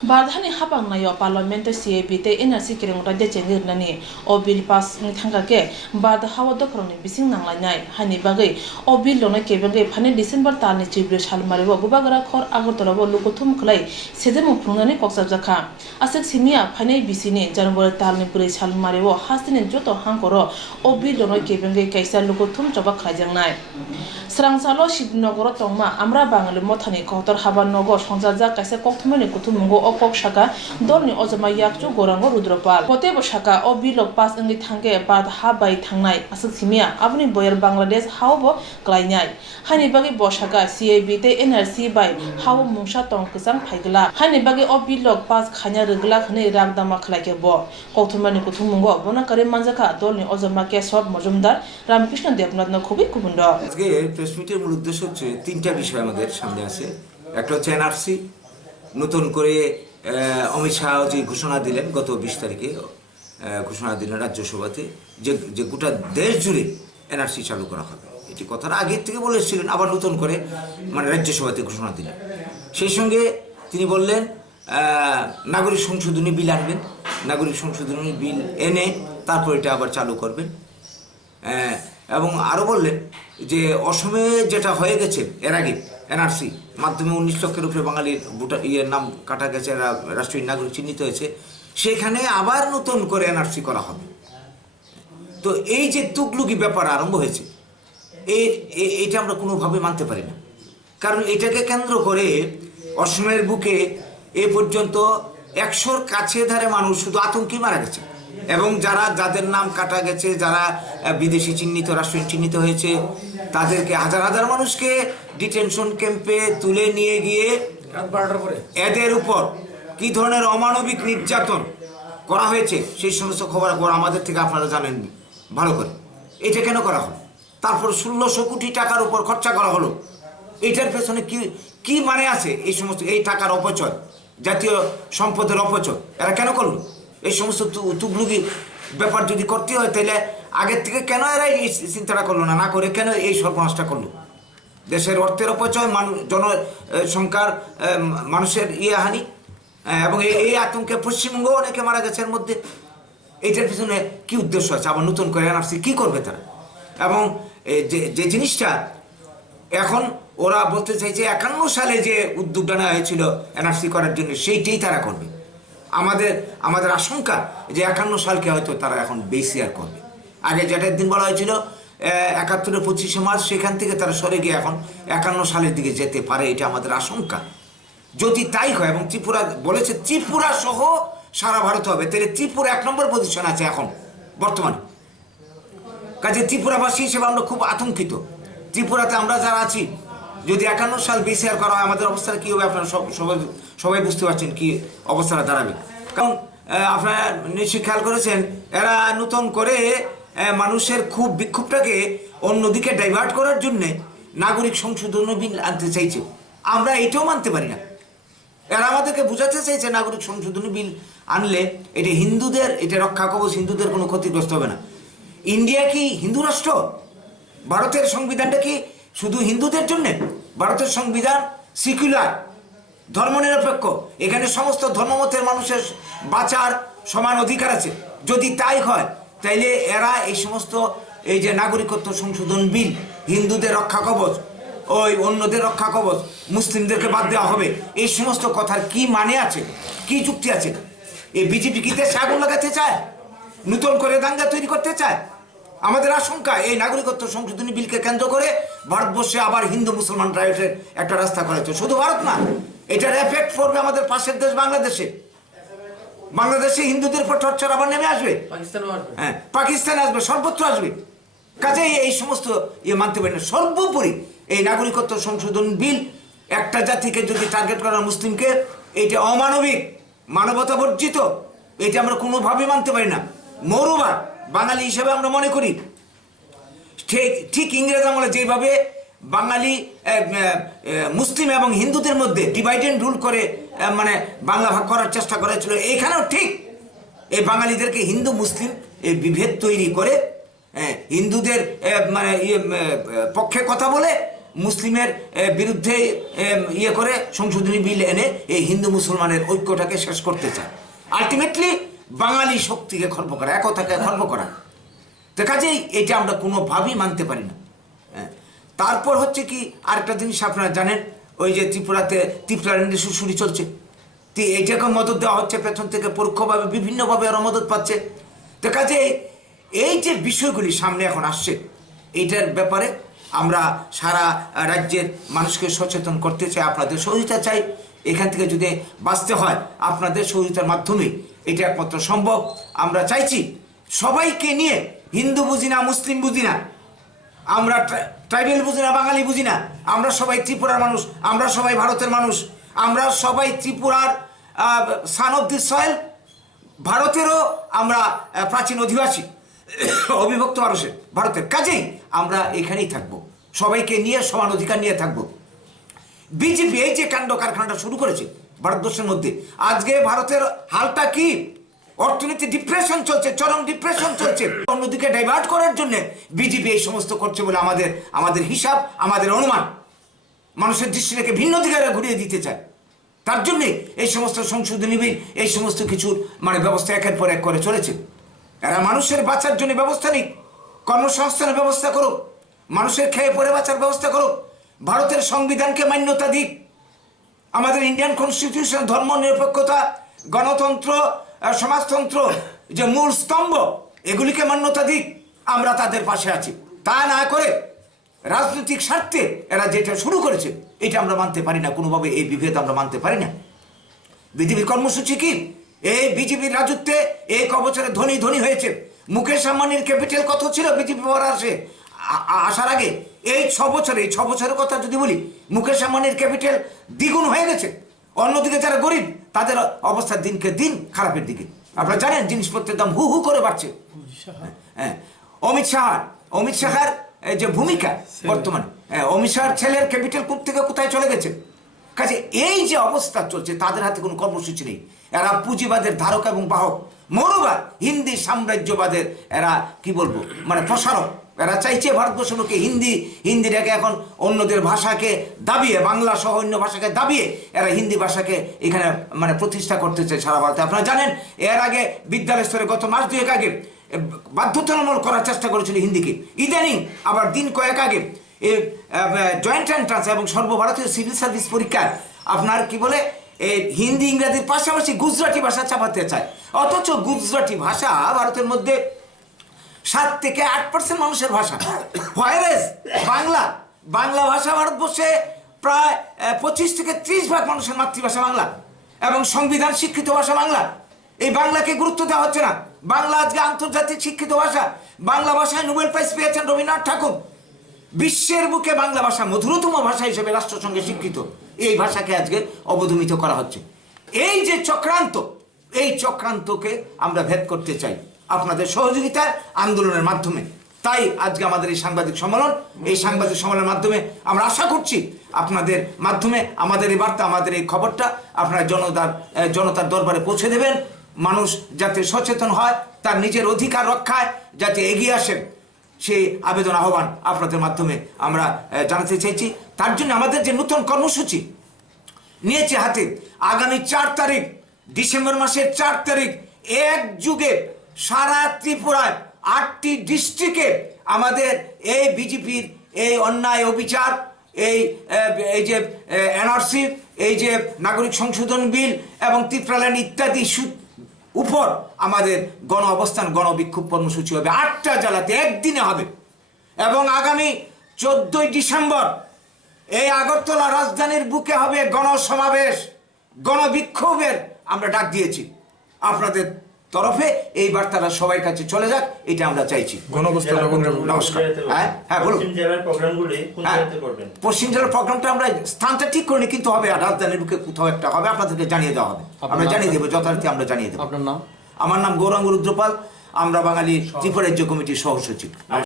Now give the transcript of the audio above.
Bardhani habang nayo parliament CAB te NRC kireng ra de chengir nani o bill pass thanga ke bard hawa do kroni bising nangla nai hani bagai o bill lona kebenge phane December tal ni chibre sal mare bo bubagara khor agortara bo Kokthum Khlai sedem phungnani Sakha asek simia phane bisini January tal ni pure sal mare bo hasinen joto hangkoro o bill lona kebenge kaisa Kokthum Chobao khlajang nai Srangsalo Shibnogoro tongma Amra Bangali mothani Kotor haban nogo songjaja kaisa Kokthum ni kuthum Okok Sakha dolni ozama yakchu gorango rudropal potebo Sakha o bilok pas ngi thangge bad habai thangnai asuk simia abni boyer Bangladesh hawbo klainai hani bagi bo Sakha CAB te NRC bai haw mungsa tong kusang phaigla hani bagi o bilok pas khanya regla khne ragdama khlaike bo Kokthumani kuthumgo bona kare manjaka dolni ozama ke sob mojumdar Ramkrishna Devnath na খুবই কুবুন্ড আজকে press মিটের মূল উদ্দেশ্য হচ্ছে তিনটা বিষয় আমাদের সামনে আছে একটা হচ্ছে এনআরসি নতুন করে অমিত শাহ যে ঘোষণা দিলেন গত 20 তারিখে ঘোষণা দিলেন রাজ্যসভাতে যে গোটা দেশ জুড়ে এনআরসি চালু করা হবে এটি কথার আগে থেকে বলেছিলেন আবার নতুন করে মানে রাজ্যসভাতে ঘোষণা দিলেন সেই সঙ্গে তিনি বললেন নাগরিক সংশোধনী বিল আনবেন নাগরিক সংশোধনী বিল এনে তারপর এটা আবার চালু করবেন এবং আরো বললেন যে অসমে যেটা হয়ে গেছে এর আগে এনআরসি মাধ্যমে 19 লক্ষের উপরে বাঙালির ভোটার নাম কাটা গেছে রাষ্ট্রীয় নাগরিক চিহ্নিত হয়েছে সেখানে আবার নতুন করে এনআরসি করা হবে তো এই যে তুগলুকি ব্যাপার আরম্ভ হয়েছে এইটা আমরা কোনোভাবে মানতে পারি না কারণ এটাকে কেন্দ্র করে অসমের বুকে এ পর্যন্ত 100-র কাছে ধারে মানুষ শুধু আতঙ্কে মারা গেছে এবং যাদের নাম কাটা গেছে যারা বিদেশি চিহ্নিত রাষ্ট্রীয় চিহ্নিত হয়েছে তাদেরকে হাজার হাজার মানুষকে ডিটেনশন ক্যাম্পে তুলে নিয়ে গিয়ে এদের উপর কি ধরনের অমানবিক নির্যাতন করা হয়েছে সেই সমস্ত খবর আমাদের থেকে আপনারা জানেন ভালো করে এটা কেন করা হলো তারপর 1600 কোটি টাকার উপর খরচা করা হলো এটার পেছনে কি মানে আছে এই সমস্ত এই টাকার অপচয় জাতীয় সম্পদের অপচয় এরা কেন করলো এই সমস্ত তুগলুকি ব্যাপার যদি করতে হয় তাহলে আগের থেকে কেন এরা এই চিন্তাটা করলো না করে কেন এই সর্বনাশটা করলো দেশের অর্থের অপচয় জনসংখ্যার মানুষের হানি এবং এই আতঙ্কে পশ্চিমবঙ্গ অনেকে মারা গেছে এর মধ্যে এইটার পিছনে কি উদ্দেশ্য আছে আবার নতুন করে এনআরসি কি করবে তারা এবং যে জিনিসটা এখন ওরা বলতে চাইছে 51 সালে যে উদ্যোগটা নেওয়া হয়েছিল এনআরসি করার জন্য সেইটাই তারা করবে আমাদের আশঙ্কা যে 51 সালকে হয়তো তারা এখন বেসিয়ার করবে আগে যেটার দিন বলা হয়েছিল 71-এর 25শে মার্চ সেখান থেকে তারা সরে গিয়ে এখন 51 সালের দিকে যেতে পারে এটা আমাদের আশঙ্কা যদি তাই হয় এবং ত্রিপুরা বলেছে ত্রিপুরা সহ সারা ভারত হবে তাহলে ত্রিপুরা 1 নম্বর পজিশন আছে এখন বর্তমানে কাজে ত্রিপুরাবাসী হিসেবে আমরা খুব আতঙ্কিত ত্রিপুরাতে আমরা যারা আছি যদি 51 সাল বেসিয়ার করা হয় আমাদের অবস্থাটা কি হবে আপনারা সবাই বুঝতে পারছেন কি অবস্থাটা দাঁড়াবে কারণ আপনারা নিশ্চয়ই খেয়াল করেছেন এরা নতুন করে মানুষের বিক্ষোভটাকে অন্যদিকে ডাইভার্ট করার জন্য নাগরিক সংশোধনী বিল আনতে চাইছে আমরা এটাও মানতে পারি না এরা আমাদেরকে বোঝাতে চাইছে নাগরিক সংশোধনী বিল আনলে এটা হিন্দুদের এটা রক্ষা কবচ হিন্দুদের কোনো ক্ষতিগ্রস্ত হবে না ইন্ডিয়া কি হিন্দু রাষ্ট্র ভারতের সংবিধানটা কি শুধু হিন্দুদের জন্য ভারতের সংবিধান সেকুলার ধর্মনিরপেক্ষ এখানে সমস্ত ধর্মমতের মানুষের বাঁচার সমান অধিকার আছে যদি তাই হয় তাইলে এরা এই সমস্ত এই যে নাগরিকত্ব সংশোধন বিল হিন্দুদের রক্ষা কবচ ওই অন্যদের রক্ষা কবচ মুসলিমদেরকে বাদ দেওয়া হবে এই সমস্ত কথার কি মানে আছে কি যুক্তি আছে এই বিজেপি কি দেশে আগুন লাগাতে চায় নতুন করে দাঙ্গা তৈরি করতে চায় আমাদের আশঙ্কা এই নাগরিকত্ব সংশোধনী বিলকে কেন্দ্র করে ভারতবর্ষে আবার হিন্দু মুসলমান রাইটের একটা রাস্তা করা হচ্ছে শুধু ভারত না এটার এফেক্ট পড়বে আমাদের পাশের দেশ বাংলাদেশে হিন্দুদের উপর টর্চার আবার নেমে আসবে হ্যাঁ পাকিস্তান আসবে সর্বত্র আসবে কাজেই এই সমস্ত মানতে পারি না সর্বোপরি এই নাগরিকত্ব সংশোধন বিল একটা জাতিকে যদি টার্গেট করা মুসলিমকে এটা অমানবিক মানবতা বর্জিত এটা আমরা কোনোভাবেই মানতে পারি না মৌরবার বাঙালি হিসেবে আমরা মনে করি ঠিক ইংরেজ আমলে যেভাবে বাঙালি মুসলিম এবং হিন্দুদের মধ্যে ডিভাইড এন্ড রুল করে মানে বাংলা ভাগ করার চেষ্টা করেছিল এখানেও ঠিক এই বাঙালিদেরকে হিন্দু মুসলিম এই বিভেদ তৈরি করে হিন্দুদের মানে পক্ষে কথা বলে মুসলিমের বিরুদ্ধে ইয়ে করে সংশোধনী বিল এনে এই হিন্দু মুসলমানের ঐক্যটাকে শেষ করতে চায়, আলটিমেটলি বাঙালি শক্তিকে খর্ব করা, একতাকে খর্ব করা। তো কাজেই এটা আমরা কোনোভাবেই মানতে পারি না। তারপর হচ্ছে কি আরেকটা জিনিস আপনারা জানেন, ওই যে ত্রিপুরাতে ত্রিপুরার শুশুরি চলছে, এইটাকে মদত দেওয়া হচ্ছে পেছন থেকে পরোক্ষভাবে, বিভিন্নভাবে ওরা মদত পাচ্ছে। তো কাজে এই যে বিষয়গুলি সামনে এখন আসছে, এইটার ব্যাপারে আমরা সারা রাজ্যের মানুষকে সচেতন করতে চাই, আপনাদের সহযোগিতা চাই। এখান থেকে যদি বাঁচতে হয় আপনাদের সহযোগিতার মাধ্যমে এটা একমাত্র সম্ভব। আমরা চাইছি সবাইকে নিয়ে, হিন্দু বুঝি না, মুসলিম বুঝি না, আমরা ট্রাইবেল বুঝি না, বাঙালি বুঝি না, আমরা সবাই ত্রিপুরার মানুষ, আমরা সবাই ভারতের মানুষ, আমরা সবাই ত্রিপুরার সান অফ দি সয়েল, ভারতেরও আমরা প্রাচীন অধিবাসী, অবিভক্ত মানুষের ভারতের। কাজেই আমরা এখানেই থাকবো, সবাইকে নিয়ে সমান অধিকার নিয়ে থাকবো। বিজেপি এই যে কাণ্ড কারখানাটা শুরু করেছে ভারতবর্ষের মধ্যে, আজকে ভারতের হালটা কি? অর্থনীতি ডিপ্রেশন চলছে, চরম ডিপ্রেশন চলছে। অন্যদিকে ডাইভার্ট করার জন্য বিজেপি এই সমস্ত করছে বলে আমাদের হিসাব, আমাদের অনুমান। মানুষের দৃষ্টিটাকে ভিন্ন দিকে ঘুরিয়ে দিতে চায়, তার জন্যে এই সমস্ত সংশোধনী বিল, এই সমস্ত কিছুর ব্যবস্থা একের পর এক করে চলেছে। এরা মানুষের বাঁচার জন্য ব্যবস্থা নিক, কর্মসংস্থানের ব্যবস্থা করুক, মানুষের খেয়ে পরে বাঁচার ব্যবস্থা করুক, ভারতের সংবিধানকে মান্যতা দিক, আমাদের ইন্ডিয়ান কনস্টিটিউশন, ধর্ম নিরপেক্ষতা, গণতন্ত্র, সমাজতন্ত্র যে মূল স্তম্ভ, এগুলিকে মান্যতা দিক। আমরা তাদের পাশে আছি। তা না করে রাজনৈতিক স্বার্থে এরা যেটা শুরু করেছে, এটা আমরা মানতে পারি না কোনোভাবে। এই বিভেদ আমরা মানতে পারি না। বিজেপির কর্মসূচি কি? এই বিজেপির রাজত্বে এই কবছরে ধনী ধনী হয়েছে। মুকেশ আম্বানির ক্যাপিটাল কত ছিল বিজেপি আসার আগে? এই 6 বছরের কথা যদি বলি, মুকেশ আম্বানির ক্যাপিটাল দ্বিগুণ হয়ে গেছে। অন্যদিকে যারা গরিব, তাদের অবস্থা দিনকে দিন খারাপের দিকে। আপনারা জানেন জিনিসপত্রের দাম হু হু করে বাড়ছে। হ্যাঁ, অমিত শাহর যে ভূমিকা বর্তমানে, অমিত শাহর ছেলের ক্যাপিটাল থেকে কোথায় চলে গেছে। কাজে এই যে অবস্থা চলছে, তাদের হাতে কোনো কর্মসূচি নেই। এরা পুঁজিবাদের ধারক এবং বাহক, মনোবাদ, হিন্দি সাম্রাজ্যবাদের এরা কি বলবো প্রসারক। এরা চাইছে ভারতবর্ষকে হিন্দিটাকে এখন অন্যদের ভাষাকে দাবিয়ে, বাংলা সহ অন্য ভাষাকে দাবিয়ে এরা হিন্দি ভাষাকে এখানে প্রতিষ্ঠা করতে চায় সারা ভারতে। আপনারা জানেন এর আগে বিদ্যালয় স্তরে গত মাস 2 আগে বাধ্যতামূলক করার চেষ্টা করেছিল হিন্দিকে। ইদানিং আবার দিন কয়েক আগে জয়েন্ট এন্ট্রান্স এবং সর্বভারতীয় সিভিল সার্ভিস পরীক্ষায় আপনার কি বলে হিন্দি ইংরেজির পাশাপাশি গুজরাটি ভাষা চাপাতে চায়। অথচ গুজরাটি ভাষা ভারতের মধ্যে 7 থেকে 8% মানুষের ভাষা। বাংলা ভাষা ভারতবর্ষে প্রায় 25 থেকে 30% মানুষের মাতৃভাষা বাংলা এবং সংবিধান স্বীকৃত ভাষা বাংলা। এই বাংলাকে গুরুত্ব দেওয়া হচ্ছে না। বাংলা আজকে আন্তর্জাতিক শিক্ষিত ভাষা। বাংলা ভাষায় নোবেল প্রাইজ পেয়েছেন রবীন্দ্রনাথ ঠাকুর। বিশ্বের বুকে বাংলা ভাষা মধুরতম ভাষা হিসেবে রাষ্ট্রসংঘে স্বীকৃত। এই ভাষাকে আজকে অবদমিত করা হচ্ছে। এই যে চক্রান্ত, এই চক্রান্তকে আমরা ভেদ করতে চাই আপনাদের সহযোগিতার আন্দোলনের মাধ্যমে। তাই আজকে আমাদের এই সাংবাদিক সম্মেলন, এই সাংবাদিক সম্মেলনের মাধ্যমে আমরা আশা করছি আপনাদের মাধ্যমে আমাদের এই বার্তা, আমাদের এই খবরটা আপনারা জনতার দরবারে পৌঁছে দেবেন। মানুষ যাতে সচেতন হয়, তার নিজের অধিকার রক্ষায় যাতে এগিয়ে আসেন, সেই আবেদন আহ্বান আপনাদের মাধ্যমে আমরা জানাতে চাইছি। তার জন্য আমাদের যে নতুন কর্মসূচি নিয়েছে হাতে, আগামী 4 তারিখ, ডিসেম্বর মাসের 4 তারিখ একযুগে সারা ত্রিপুরায় 8টি ডিস্ট্রিক্টে আমাদের এই বিজেপির এই অন্যায় অবিচার, এই যে এনআরসি, এই যে নাগরিক সংশোধন বিল এবং ত্রিপুরাল্যান্ড ইত্যাদি উপর আমাদের গণ অবস্থান, গণবিক্ষোভ কর্মসূচি হবে 8টা জেলাতে একদিনে হবে। এবং আগামী 14ই ডিসেম্বর এই আগরতলা রাজধানীর বুকে হবে গণসমাবেশ, গণবিক্ষোভের আমরা ডাক দিয়েছি। আপনাদের তরফে এই বার্তাটা সবার কাছে চলে যাক, এটা আমরা চাইছি। নমস্কার। হ্যাঁ বলুন। পশ্চিম জেলার প্রোগ্রামটা আমরা স্থানটা ঠিক করিনি, কিন্তু হবে রাজধানীর বুকে কোথাও একটা হবে, আপনাদেরকে জানিয়ে দেওয়া হবে। আমরা জানিয়ে দেবো, যথারীতি আমরা জানিয়ে দেবো। আপনার নাম? আমার নাম গৌরাঙ্গ রুদ্রপাল। আমরা বাঙালি ত্রিপুরা রাজ্য কমিটির সহসচিব।